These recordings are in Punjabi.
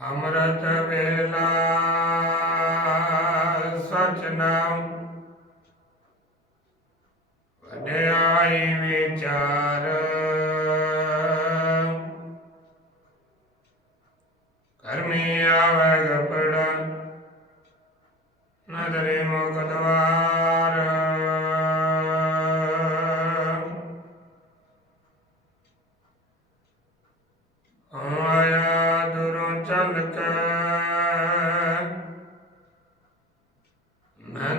ਅੰਮ੍ਰਿਤ ਵੇਲਾ ਸਚ ਨਾਮ ਵਡਿਆਈ ਵਿਚਾਰ। ਕਰਮੀ ਆਵੈ ਗਪੜਾ। ਨਦਰੇ ਮੁਖ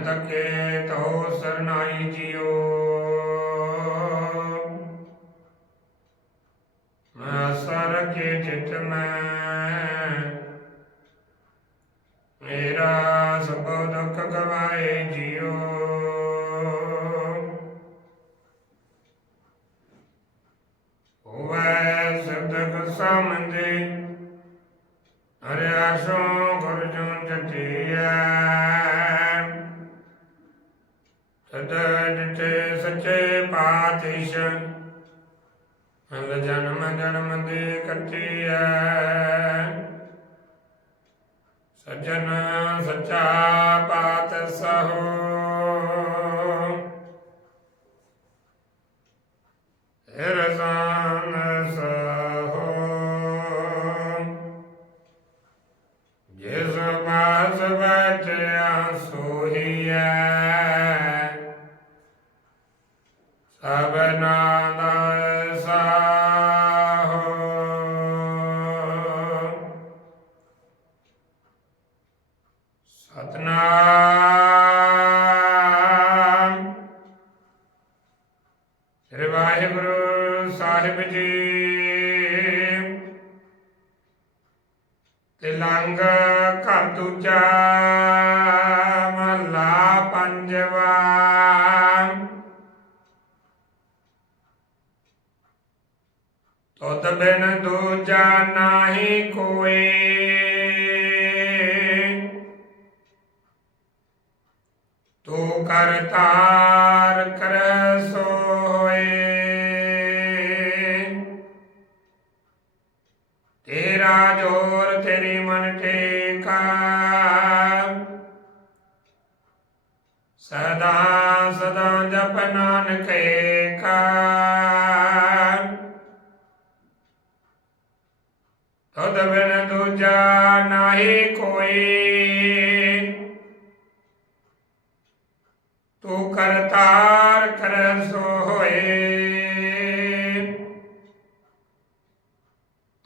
ਤੱਕੇ ਤੋ ਸਰਨਾਈ ਜਿਉ ਮੈਂ ਸਰ ਕੇ ਚਿਤ ਮੈਂ, ਮੇਰਾ ਸਭ ਦੁੱਖ ਗਵਾਏ ਜਿਉ ਹੋਵੇ ਸਬਦਕ ਸਮਝੇ ਹਰਿ ਆਸੋ ਗੁਰ ਜਨ ਜਤੀਐ ਸੱਚੇ ਪਾਤਿਸ਼। ਅੰਗ ਜਨਮ ਜਨਮ ਦੇ ਕੱਟੀਐ। ਸੱਜਣ ਸੱਚਾ ਪਾਤ ਸਹੋ ਸਤਨਾਮ। ਸ੍ਰੀ ਵਾਹਿਗੁਰੂ ਸਾਹਿਬ ਜੀ। ਤਿਲੰਗ ਘਰ ਦੂਜਾ ਮਹਲਾ ਪੰਜਵਾ। ਤੁਧ ਬਿਨ ਦੂਜਾ ਨਾਹੀ ਕੋਈ ਤੂੰ ਕਰਤਾਰ ਕਰ ਸੋਏ ਤੇਰਾ ਜੋਰ ਤੇਰੀ ਮਨ ਟੇਕਾ ਸਦਾ ਸਦਾ ਜਪ ਨਾਨਕੇ ਕਾ ਤਦ ਬਿਨ ਦੂਜਾ ਨਾਹੀ ਕੋਈ ਤੂੰ ਕਰਤਾਰ ਕਰ ਸੋਏ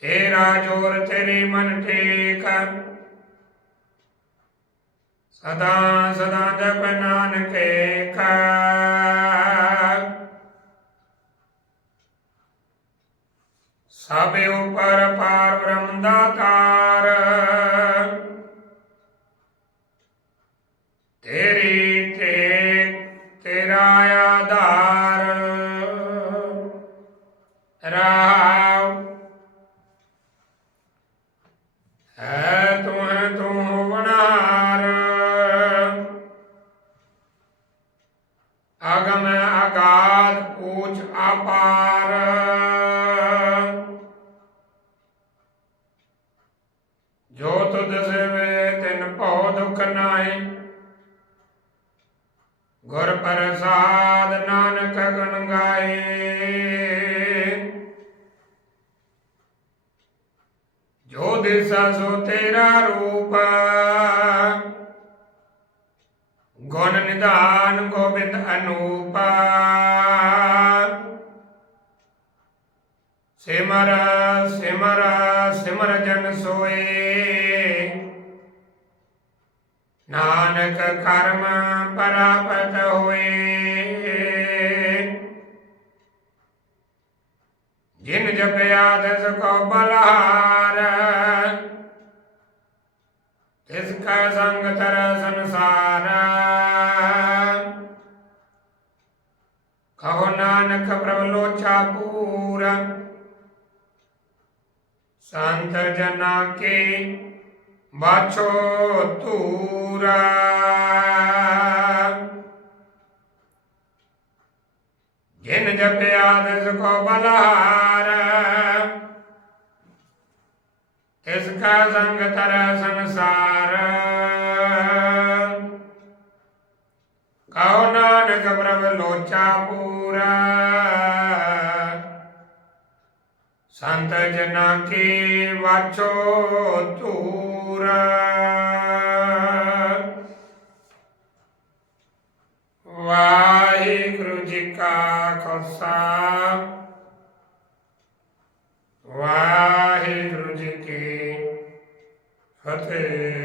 ਤੇਰਾ ਜੋਰ ਤੇਰੀ ਮਨ ਟੇਕ। ਸਦਾ ਸਦਾ ਜਪ ਨਾਨਕੇ ਕਾ ਸਭੇ ਉਪਰ ਪਾਰ ਬ੍ਰਹਮ ਦਾਤਾਰ ਅਗਮ ਅਗਾਧ ਪੂਛ ਅਪਾਰ। ਜੋ ਤੁਧ ਸੇਵੇ ਤਿਨ ਭਉ ਦੁਖ ਨਾਹੀ। ਗੁਰ ਪ੍ਰਸਾਦ ਨਾਨਕ ਗੁਣ ਗਾਏ ਜੋ ਦਿਸਾ ਸੋ ਤੇਰਾ ਰੂਪ। ਗੁਣ ਨਿਧਾਨ ਗੋਬਿੰਦ ਅਨੂਪ। ਸਿਮਰ ਸਿਮਰ ਸਿਮਰ ਜਨ ਸੋਏ। ਨਾਨਕ ਕਰਮ ਪਰਾਪਤ ਹੋਏ। ਜਿਨ ਜਪਿਆ ਤਿਸ ਕੋ ਬਲਹਾਰ, ਤਿਸ ਕਾ ਸੰਗ ਤਰ ਲੋਚਾ ਪੂਰਾ। ਸੰਤ ਜਨਾ ਕੇ ਬਾਛੋ ਧੂਰਾ। ਜਿਨ ਜਪਿਆ ਤਿਸ ਕੋ ਬਲਹਾਰ। ਇਸ ਕਾ ਸੰਗ ਤਰੈ ਸੰਸਾਰ। ਕਹੋ ਨਾਨਕ ਪ੍ਰਭ ਲੋਚਾ ਪੂਰਾ। ਸੰਤ ਜਨ ਕੀ ਵਾਚੋ ਤੂਰ ਵਾਹਿਗੁਰੂ ਜੀ ਕਾ ਖਾਲਸਾ। ਵਾਹਿਗੁਰੂ ਜੀ ਕੀ ਫਤਿਹ।